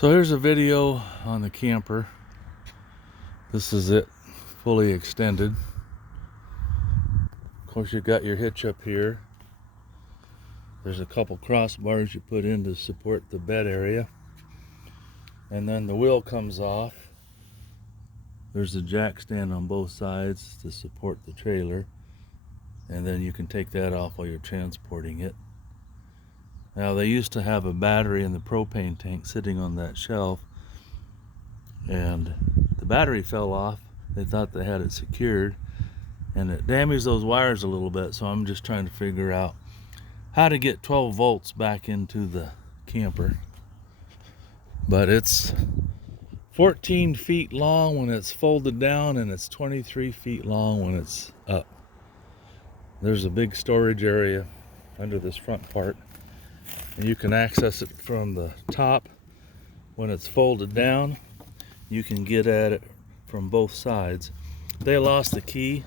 So here's a video on the camper. This is it, fully extended. Of course, you've got your hitch up here. There's a couple crossbars you put in to support the bed area. And then the wheel comes off. There's a jack stand on both sides to support the trailer. And then you can take that off while you're transporting it. Now, they used to have a battery in the propane tank sitting on that shelf, and the battery fell off. They thought they had it secured, and it damaged those wires a little bit, so I'm just trying to figure out how to get 12 volts back into the camper. But it's 14 feet long when it's folded down, and it's 23 feet long when it's up. There's a big storage area under this front part, and you can access it from the top. When it's folded down, you can get at it from both sides. They lost the key,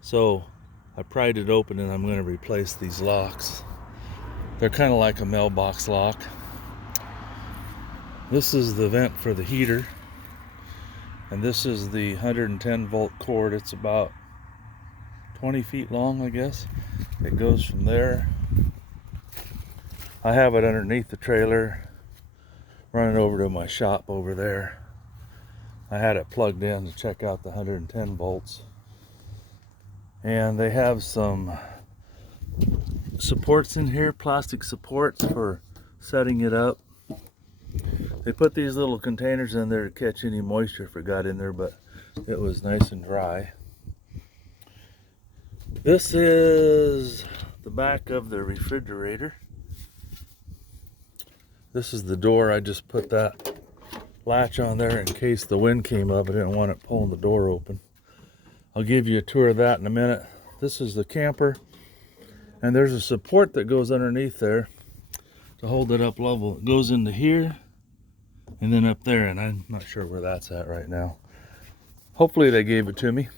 so I pried it open, and I'm going to replace these locks. They're kind of like a mailbox lock. This is the vent for the heater, and this is the 110 volt cord. It's about 20 feet long, I guess. It goes from there. I have it underneath the trailer, running over to my shop over there. I had it plugged in to check out the 110 volts. And they have some supports in here, plastic supports for setting it up. They put these little containers in there to catch any moisture if it got in there, but it was nice and dry. This is the back of the refrigerator. This is the door. I just put that latch on there in case the wind came up. I didn't want it pulling the door open. I'll give you a tour of that in a minute. This is the camper, and there's a support that goes underneath there to hold it up level. It goes into here and then up there, and I'm not sure where that's at right now. Hopefully they gave it to me.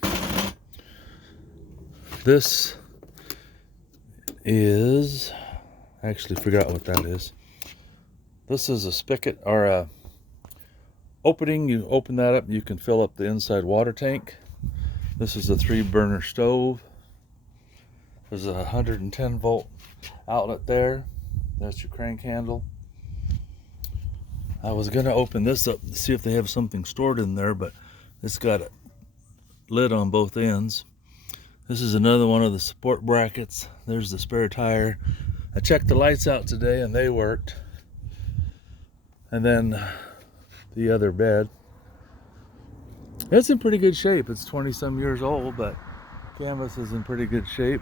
This is, I actually forgot what that is. This is a spigot or a opening. You open that up, you can fill up the inside water tank. This is a 3-burner stove. There's a 110 volt outlet there. That's your crank handle. I was gonna open this up to see if they have something stored in there, but it's got a lid on both ends. This is another one of the support brackets. There's the spare tire. I checked the lights out today and they worked. And then the other bed. It's in pretty good shape. It's 20-some years old, but canvas is in pretty good shape.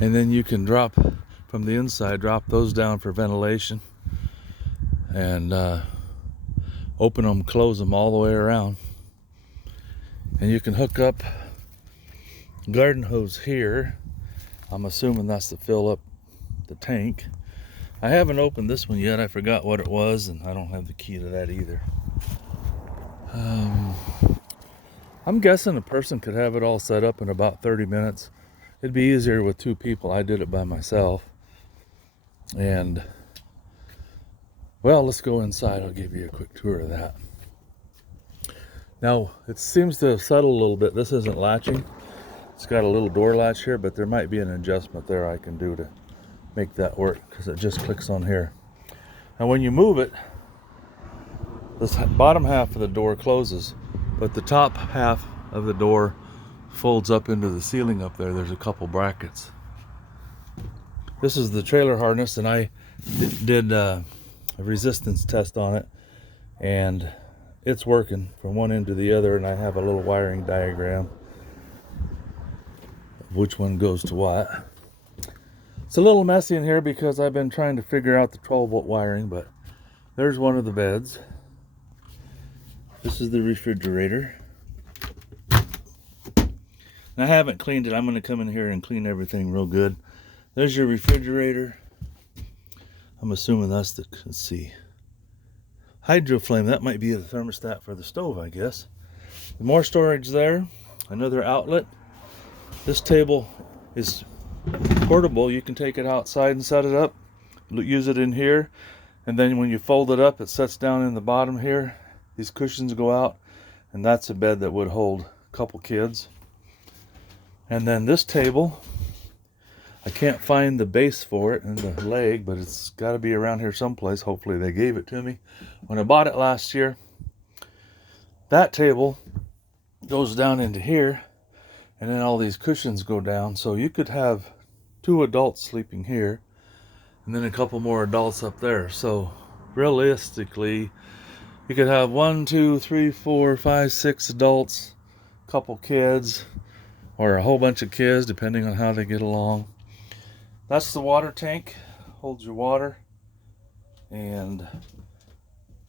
And then you can drop from the inside, drop those down for ventilation, and open them, close them all the way around. And you can hook up garden hose here. I'm assuming that's to fill up the tank. I haven't opened this one yet. I forgot what it was, and I don't have the key to that either. I'm guessing a person could have it all set up in about 30 minutes. It'd be easier with 2 people. I did it by myself. And, well, let's go inside. I'll give you a quick tour of that. Now, it seems to have settled a little bit. This isn't latching. It's got a little door latch here, but there might be an adjustment there I can do to make that work, because it just clicks on here. Now when you move it, this bottom half of the door closes, but the top half of the door folds up into the ceiling up there. There's a couple brackets. This is the trailer harness, and I did a resistance test on it, and it's working from one end to the other, and I have a little wiring diagram of which one goes to what. It's a little messy in here because I've been trying to figure out the 12 volt wiring, but there's one of the beds. This is the refrigerator. And I haven't cleaned it. I'm going to come in here and clean everything real good. There's your refrigerator. I'm assuming that's the, let's see, hydro flame. That might be the thermostat for the stove, I guess. More storage there. Another outlet. This table is portable. You can take it outside and set it up, use it in here. And then when you fold it up, it sets down in the bottom here. These cushions go out, and that's a bed that would hold a couple kids. And then this table, I can't find the base for it and the leg, but it's got to be around here someplace. Hopefully they gave it to me when I bought it last year. That table goes down into here, and then all these cushions go down. So you could have 2 adults sleeping here, and then a couple more adults up there. So realistically, you could have 1, 2, 3, 4, 5, 6 adults, a couple kids, or a whole bunch of kids, depending on how they get along. That's the water tank, holds your water, and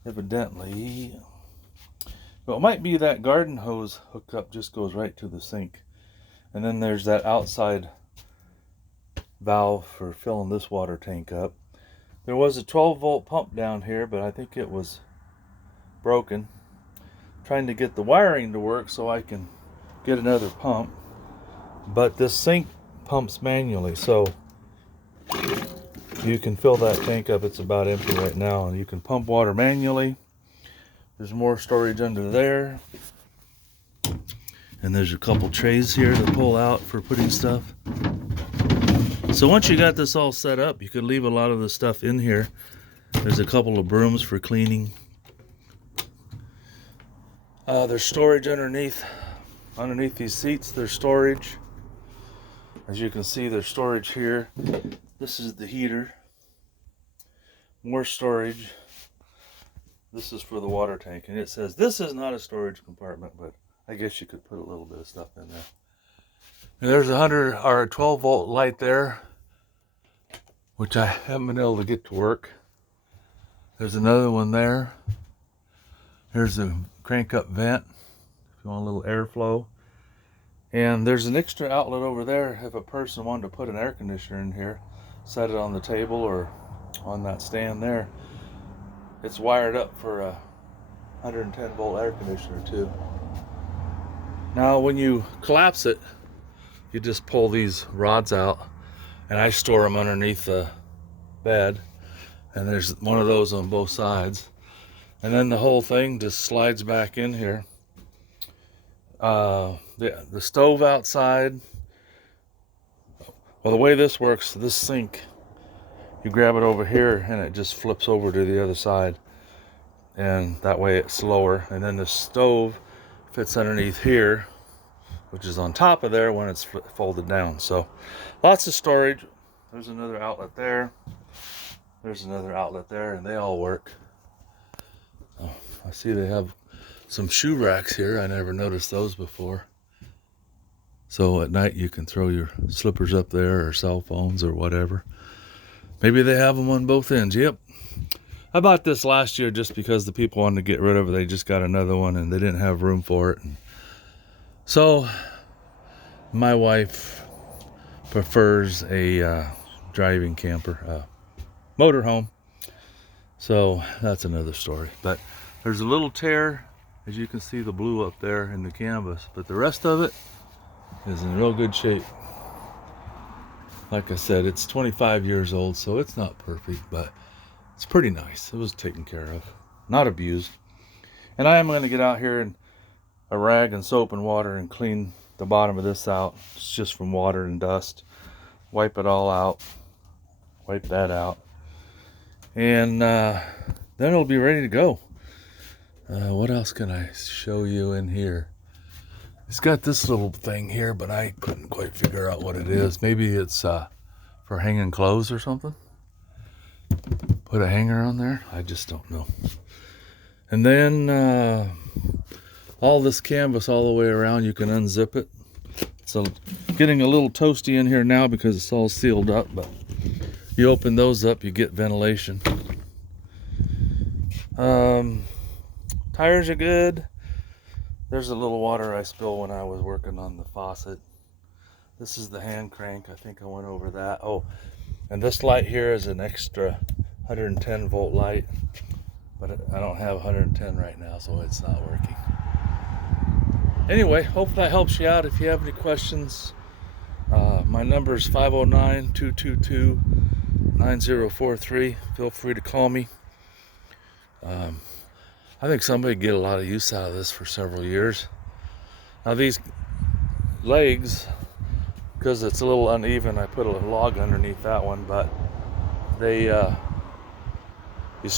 evidently, well, it might be that garden hose hookup just goes right to the sink. And then there's that outside valve for filling this water tank up. There was a 12-volt pump down here, but I think it was broken. I'm trying to get the wiring to work so I can get another pump. But this sink pumps manually, so you can fill that tank up. It's about empty right now, and you can pump water manually. There's more storage under there. And there's a couple trays here to pull out for putting stuff. So once you got this all set up, you could leave a lot of the stuff in here. There's a couple of brooms for cleaning. There's storage underneath these seats. There's storage. As you can see, there's storage here. This is the heater. More storage. This is for the water tank, and it says this is not a storage compartment, but I guess you could put a little bit of stuff in there. And there's a 12-volt light there, which I haven't been able to get to work. There's another one there. Here's a crank up vent if you want a little airflow. And there's an extra outlet over there if a person wanted to put an air conditioner in here, set it on the table or on that stand there. It's wired up for a 110-volt air conditioner too. Now when you collapse it, you just pull these rods out, and I store them underneath the bed, and there's one of those on both sides, and then the whole thing just slides back in here. The stove outside, well, the way this works, this sink, you grab it over here and it just flips over to the other side, and that way it's lower. And then the stove fits underneath here, which is on top of there when it's folded down. So lots of storage. There's another outlet there. There's another outlet there, and they all work. Oh, I see they have some shoe racks here. I never noticed those before. So at night you can throw your slippers up there, or cell phones or whatever. Maybe they have them on both ends. Yep. I bought this last year just because the people wanted to get rid of it. They just got another one and they didn't have room for it. And so my wife prefers a driving camper, motorhome. So that's another story. But there's a little tear, as you can see, the blue up there in the canvas. But the rest of it is in real good shape. Like I said, it's 25 years old, so it's not perfect, but it's pretty nice. It was taken care of, not abused. And I am going to get out here and a rag and soap and water and clean the bottom of this out. It's just from water and dust. Wipe it all out. Wipe that out. And then it'll be ready to go. What else can I show you in here? It's got this little thing here, but I couldn't quite figure out what it is. Maybe it's for hanging clothes or something. Put a hanger on there. I just don't know. And then all this canvas all the way around, you can unzip it. So getting a little toasty in here now because it's all sealed up, but you open those up, you get ventilation. Tires are good. There's a little water I spilled when I was working on the faucet. This is the hand crank. I think I went over that. Oh, and this light here is an extra 110 volt light, but I don't have 110 right now, so it's not working. Anyway, hope that helps you out. If you have any questions, my number is 509-222-9043. Feel free to call me. I think somebody get a lot of use out of this for several years. Now these legs, because it's a little uneven, I put a log underneath that one, but they you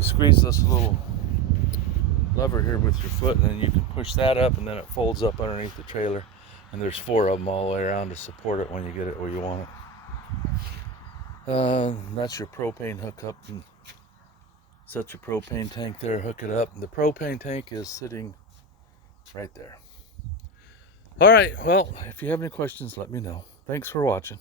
squeeze this little lever here with your foot, and then you can push that up, and then it folds up underneath the trailer, and there's 4 of them all the way around to support it when you get it where you want it. That's your propane hookup, and set your propane tank there, hook it up. The propane tank is sitting right there. All right, well, if you have any questions, let me know. Thanks for watching.